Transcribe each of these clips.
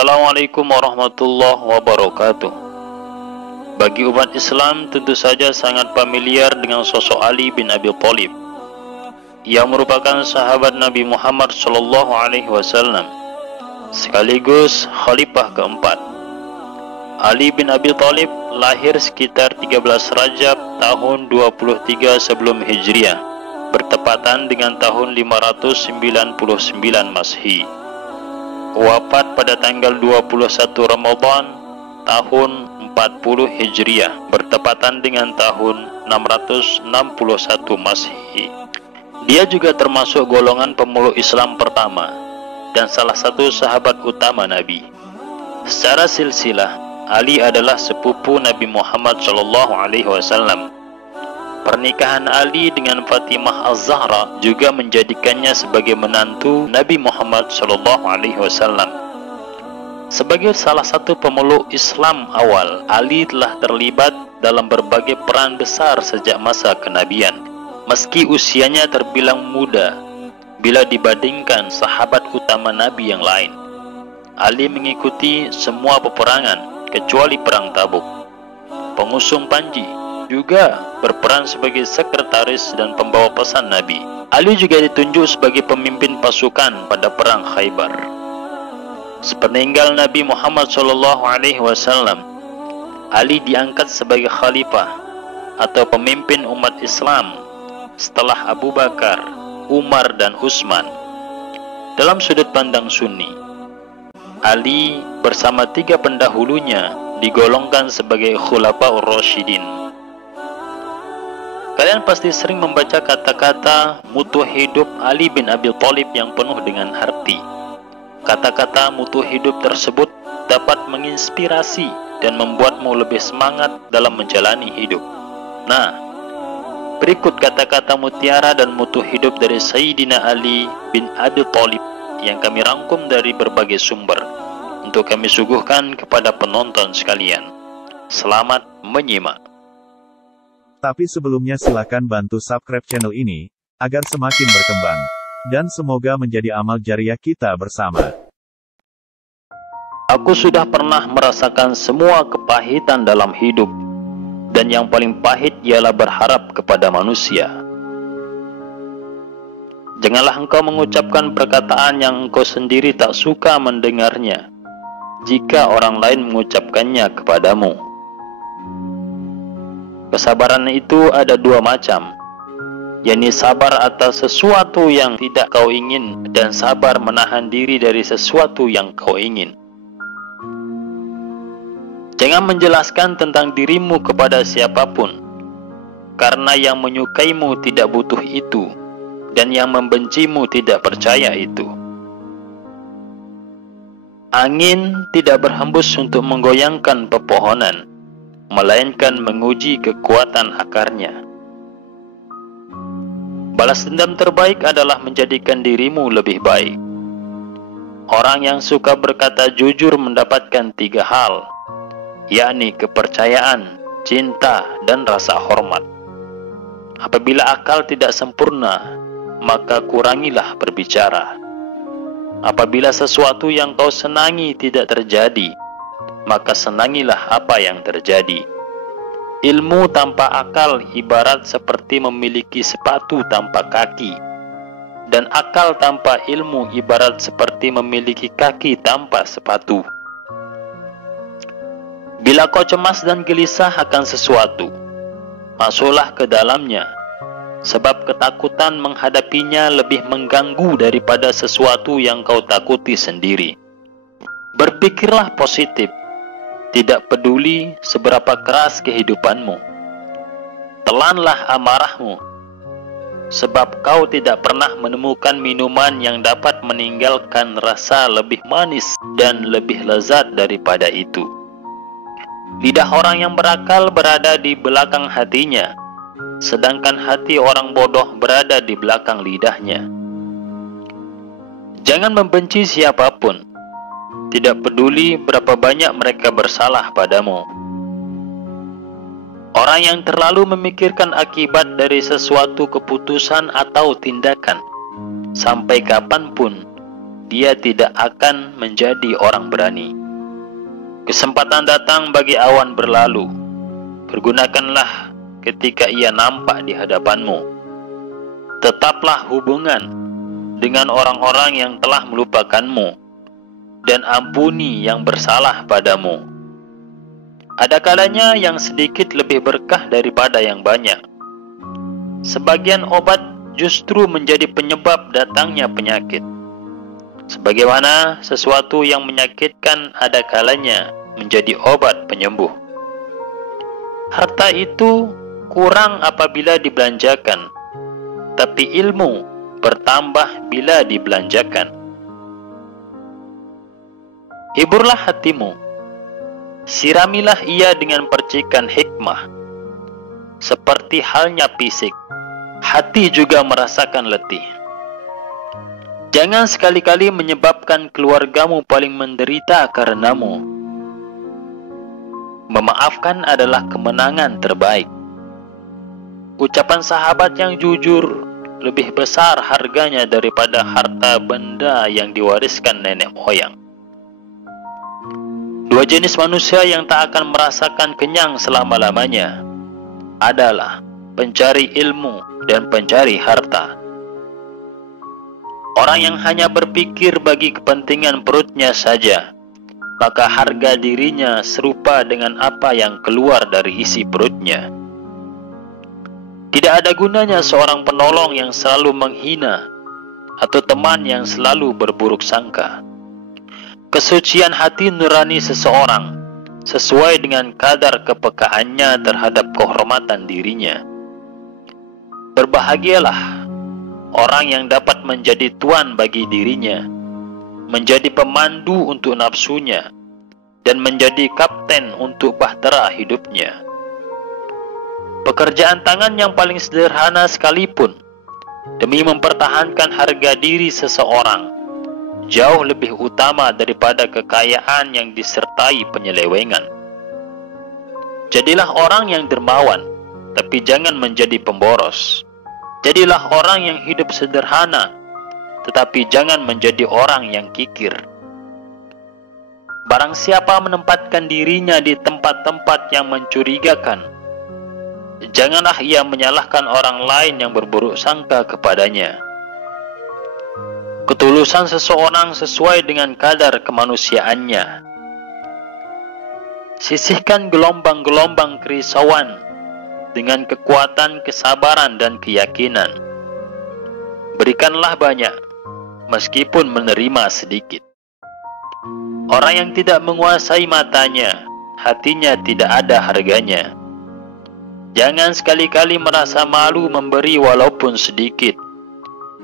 Assalamualaikum warahmatullahi wabarakatuh. Bagi umat Islam tentu saja sangat familiar dengan sosok Ali bin Abi Thalib yang merupakan sahabat Nabi Muhammad SAW sekaligus khalifah keempat. Ali bin Abi Thalib lahir sekitar 13 Rajab tahun 23 sebelum Hijriah, bertepatan dengan tahun 599 Masehi. Wafat pada tanggal 21 Ramadan tahun 40 Hijriah, bertepatan dengan tahun 661 Masehi. Dia juga termasuk golongan pemeluk Islam pertama dan salah satu sahabat utama Nabi. Secara silsilah, Ali adalah sepupu Nabi Muhammad SAW. Pernikahan Ali dengan Fatimah Az-Zahra juga menjadikannya sebagai menantu Nabi Muhammad SAW. Sebagai salah satu pemeluk Islam awal, Ali telah terlibat dalam berbagai peran besar sejak masa kenabian. Meski usianya terbilang muda bila dibandingkan sahabat utama Nabi yang lain, Ali mengikuti semua peperangan kecuali perang Tabuk. Pengusung Panji, juga berperan sebagai sekretaris dan pembawa pesan Nabi. Ali juga ditunjuk sebagai pemimpin pasukan pada perang Khaybar. Sepeninggal Nabi Muhammad SAW, Ali diangkat sebagai khalifah atau pemimpin umat Islam setelah Abu Bakar, Umar dan Utsman. Dalam sudut pandang Sunni, Ali bersama tiga pendahulunya digolongkan sebagai Khulafaur Rasyidin. Kalian pasti sering membaca kata-kata mutu hidup Ali bin Abi Thalib yang penuh dengan arti. Kata-kata mutu hidup tersebut dapat menginspirasi dan membuatmu lebih semangat dalam menjalani hidup. Nah, berikut kata-kata mutiara dan mutu hidup dari Sayyidina Ali bin Abi Thalib yang kami rangkum dari berbagai sumber untuk kami suguhkan kepada penonton sekalian. Selamat menyimak. Tapi sebelumnya silakan bantu subscribe channel ini, agar semakin berkembang. Dan semoga menjadi amal jariah kita bersama. Aku sudah pernah merasakan semua kepahitan dalam hidup, dan yang paling pahit ialah berharap kepada manusia. Janganlah engkau mengucapkan perkataan yang engkau sendiri tak suka mendengarnya, jika orang lain mengucapkannya kepadamu. Kesabaran itu ada dua macam, yakni sabar atas sesuatu yang tidak kau ingin dan sabar menahan diri dari sesuatu yang kau ingin. Jangan menjelaskan tentang dirimu kepada siapapun, karena yang menyukaimu tidak butuh itu, dan yang membencimu tidak percaya itu. Angin tidak berhembus untuk menggoyangkan pepohonan, melainkan menguji kekuatan akarnya. Balas dendam terbaik adalah menjadikan dirimu lebih baik. Orang yang suka berkata jujur mendapatkan tiga hal, yakni kepercayaan, cinta, dan rasa hormat. Apabila akal tidak sempurna, maka kurangilah berbicara. Apabila sesuatu yang kau senangi tidak terjadi, maka senangilah apa yang terjadi. Ilmu tanpa akal ibarat seperti memiliki sepatu tanpa kaki, dan akal tanpa ilmu ibarat seperti memiliki kaki tanpa sepatu. Bila kau cemas dan gelisah akan sesuatu, masuklah ke dalamnya, sebab ketakutan menghadapinya lebih mengganggu daripada sesuatu yang kau takuti sendiri. Berpikirlah positif, tidak peduli seberapa keras kehidupanmu. Telanlah amarahmu, sebab kau tidak pernah menemukan minuman yang dapat meninggalkan rasa lebih manis dan lebih lezat daripada itu. Lidah orang yang berakal berada di belakang hatinya, sedangkan hati orang bodoh berada di belakang lidahnya. Jangan membenci siapapun, tidak peduli berapa banyak mereka bersalah padamu. Orang yang terlalu memikirkan akibat dari sesuatu keputusan atau tindakan, sampai kapanpun dia tidak akan menjadi orang berani. Kesempatan datang bagi awan berlalu. Pergunakanlah ketika ia nampak di hadapanmu. Tetaplah hubungan dengan orang-orang yang telah melupakanmu, dan ampuni yang bersalah padamu. Ada kalanya yang sedikit lebih berkah daripada yang banyak. Sebagian obat justru menjadi penyebab datangnya penyakit. Sebagaimana sesuatu yang menyakitkan ada kalanya menjadi obat penyembuh. Harta itu kurang apabila dibelanjakan, tapi ilmu bertambah bila dibelanjakan. Hiburlah hatimu, siramilah ia dengan percikan hikmah. Seperti halnya fisik, hati juga merasakan letih. Jangan sekali-kali menyebabkan keluargamu paling menderita karenamu. Memaafkan adalah kemenangan terbaik. Ucapan sahabat yang jujur lebih besar harganya daripada harta benda yang diwariskan nenek moyang. Dua jenis manusia yang tak akan merasakan kenyang selama-lamanya adalah pencari ilmu dan pencari harta. Orang yang hanya berpikir bagi kepentingan perutnya saja, maka harga dirinya serupa dengan apa yang keluar dari isi perutnya. Tidak ada gunanya seorang penolong yang selalu menghina atau teman yang selalu berburuk sangka. Kesucian hati nurani seseorang sesuai dengan kadar kepekaannya terhadap kehormatan dirinya. Berbahagialah orang yang dapat menjadi tuan bagi dirinya, menjadi pemandu untuk nafsunya, dan menjadi kapten untuk bahtera hidupnya. Pekerjaan tangan yang paling sederhana sekalipun, demi mempertahankan harga diri seseorang, jauh lebih utama daripada kekayaan yang disertai penyelewengan. Jadilah orang yang dermawan, tapi jangan menjadi pemboros. Jadilah orang yang hidup sederhana, tetapi jangan menjadi orang yang kikir. Barang siapa menempatkan dirinya di tempat-tempat yang mencurigakan, janganlah ia menyalahkan orang lain yang berburuk sangka kepadanya. Ketulusan seseorang sesuai dengan kadar kemanusiaannya. Sisihkan gelombang-gelombang kerisauan dengan kekuatan kesabaran dan keyakinan. Berikanlah banyak, meskipun menerima sedikit. Orang yang tidak menguasai matanya, hatinya tidak ada harganya. Jangan sekali-kali merasa malu memberi walaupun sedikit,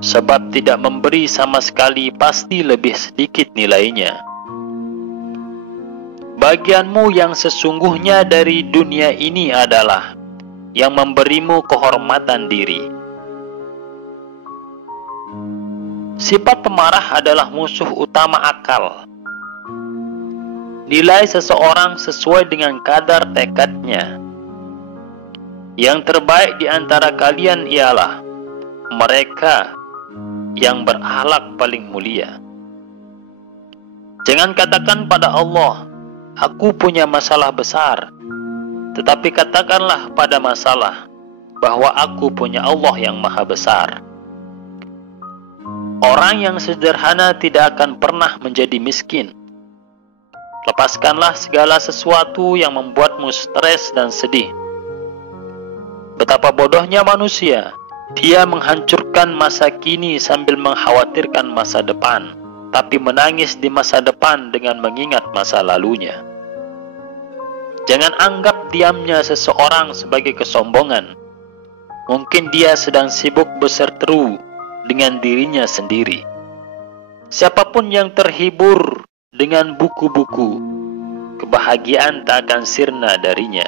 sebab tidak memberi sama sekali pasti lebih sedikit nilainya. Bagianmu yang sesungguhnya dari dunia ini adalah yang memberimu kehormatan diri. Sifat pemarah adalah musuh utama akal. Nilai seseorang sesuai dengan kadar tekadnya. Yang terbaik di antara kalian ialah mereka yang berakhlak paling mulia. Jangan katakan pada Allah, aku punya masalah besar, tetapi katakanlah pada masalah bahwa aku punya Allah yang maha besar. Orang yang sederhana tidak akan pernah menjadi miskin. Lepaskanlah segala sesuatu yang membuatmu stres dan sedih. Betapa bodohnya manusia. Dia menghancurkan masa kini sambil mengkhawatirkan masa depan, tapi menangis di masa depan dengan mengingat masa lalunya. Jangan anggap diamnya seseorang sebagai kesombongan. Mungkin dia sedang sibuk berseteru dengan dirinya sendiri. Siapapun yang terhibur dengan buku-buku, kebahagiaan tak akan sirna darinya.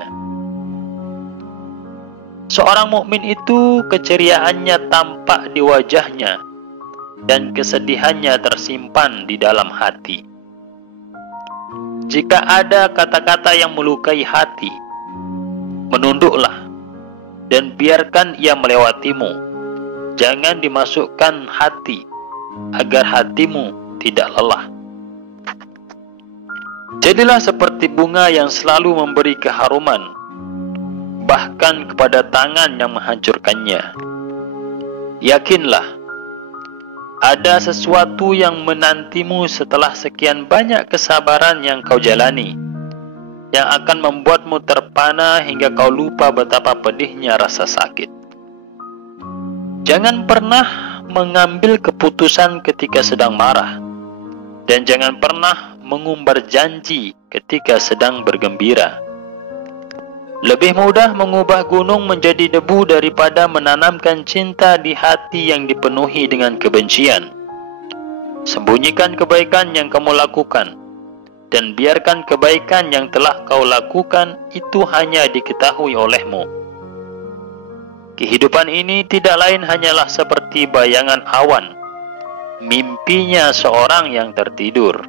Seorang mukmin itu keceriaannya tampak di wajahnya dan kesedihannya tersimpan di dalam hati. Jika ada kata-kata yang melukai hati, menunduklah dan biarkan ia melewatimu. Jangan dimasukkan hati, agar hatimu tidak lelah. Jadilah seperti bunga yang selalu memberi keharuman, bahkan kepada tangan yang menghancurkannya. Yakinlah, ada sesuatu yang menantimu setelah sekian banyak kesabaran yang kau jalani, yang akan membuatmu terpana hingga kau lupa betapa pedihnya rasa sakit. Jangan pernah mengambil keputusan ketika sedang marah, dan jangan pernah mengumbar janji ketika sedang bergembira. Lebih mudah mengubah gunung menjadi debu daripada menanamkan cinta di hati yang dipenuhi dengan kebencian. Sembunyikan kebaikan yang kamu lakukan, dan biarkan kebaikan yang telah kau lakukan itu hanya diketahui olehmu. Kehidupan ini tidak lain hanyalah seperti bayangan awan, mimpinya seorang yang tertidur.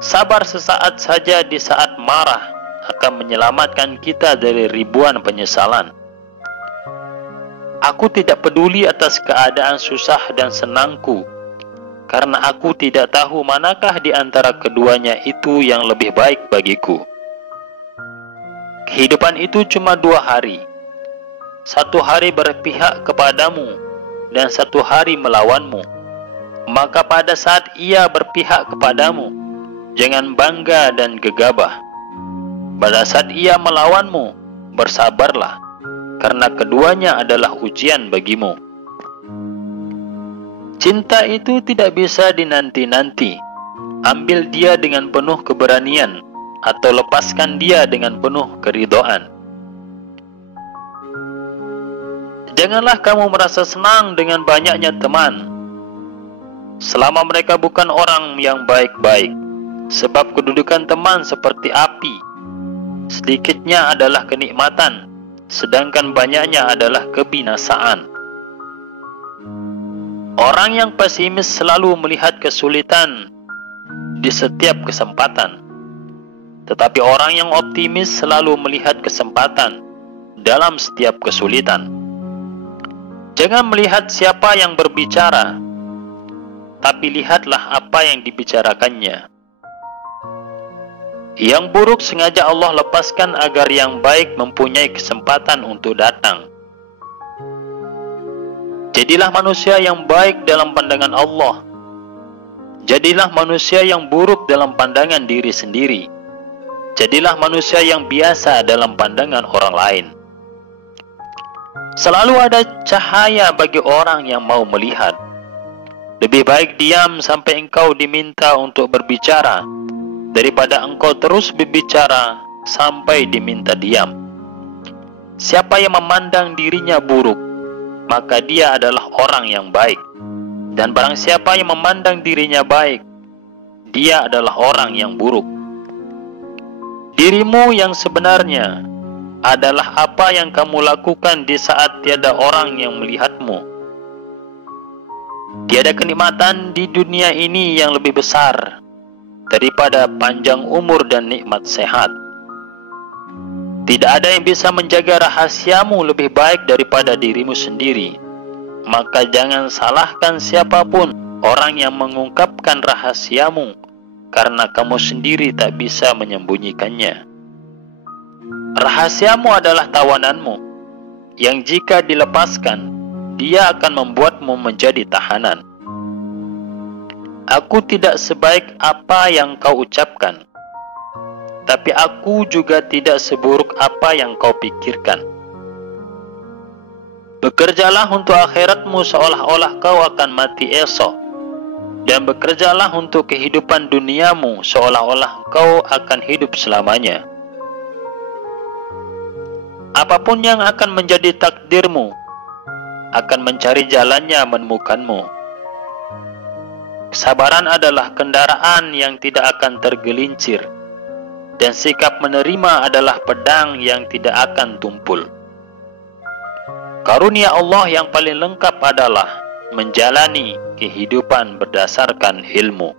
Sabar sesaat saja di saat marah akan menyelamatkan kita dari ribuan penyesalan. Aku tidak peduli atas keadaan susah dan senangku, karena aku tidak tahu manakah di antara keduanya itu yang lebih baik bagiku. Kehidupan itu cuma 2 hari. 1 hari berpihak kepadamu, dan 1 hari melawanmu. Maka pada saat ia berpihak kepadamu, jangan bangga dan gegabah. Pada saat ia melawanmu, bersabarlah, karena keduanya adalah ujian bagimu. Cinta itu tidak bisa dinanti-nanti. Ambil dia dengan penuh keberanian, atau lepaskan dia dengan penuh keridhaan. Janganlah kamu merasa senang dengan banyaknya teman, selama mereka bukan orang yang baik-baik, sebab kedudukan teman seperti api. Sedikitnya adalah kenikmatan, sedangkan banyaknya adalah kebinasaan. Orang yang pesimis selalu melihat kesulitan di setiap kesempatan, tetapi orang yang optimis selalu melihat kesempatan dalam setiap kesulitan. Jangan melihat siapa yang berbicara, tapi lihatlah apa yang dibicarakannya. Yang buruk sengaja Allah lepaskan agar yang baik mempunyai kesempatan untuk datang. Jadilah manusia yang baik dalam pandangan Allah. Jadilah manusia yang buruk dalam pandangan diri sendiri. Jadilah manusia yang biasa dalam pandangan orang lain. Selalu ada cahaya bagi orang yang mau melihat. Lebih baik diam sampai engkau diminta untuk berbicara, daripada engkau terus berbicara sampai diminta diam. Siapa yang memandang dirinya buruk, maka dia adalah orang yang baik. Dan barang siapa yang memandang dirinya baik, dia adalah orang yang buruk. Dirimu yang sebenarnya adalah apa yang kamu lakukan di saat tiada orang yang melihatmu. Tiada kenikmatan di dunia ini yang lebih besar daripada panjang umur dan nikmat sehat. Tidak ada yang bisa menjaga rahasiamu lebih baik daripada dirimu sendiri. Maka jangan salahkan siapapun orang yang mengungkapkan rahasiamu, karena kamu sendiri tak bisa menyembunyikannya. Rahasiamu adalah tawananmu, yang jika dilepaskan, dia akan membuatmu menjadi tahanan. Aku tidak sebaik apa yang kau ucapkan, tapi aku juga tidak seburuk apa yang kau pikirkan. Bekerjalah untuk akhiratmu seolah-olah kau akan mati esok, dan bekerjalah untuk kehidupan duniamu seolah-olah kau akan hidup selamanya. Apapun yang akan menjadi takdirmu, akan mencari jalannya menemukanmu. Kesabaran adalah kendaraan yang tidak akan tergelincir, dan sikap menerima adalah pedang yang tidak akan tumpul. Karunia Allah yang paling lengkap adalah menjalani kehidupan berdasarkan ilmu.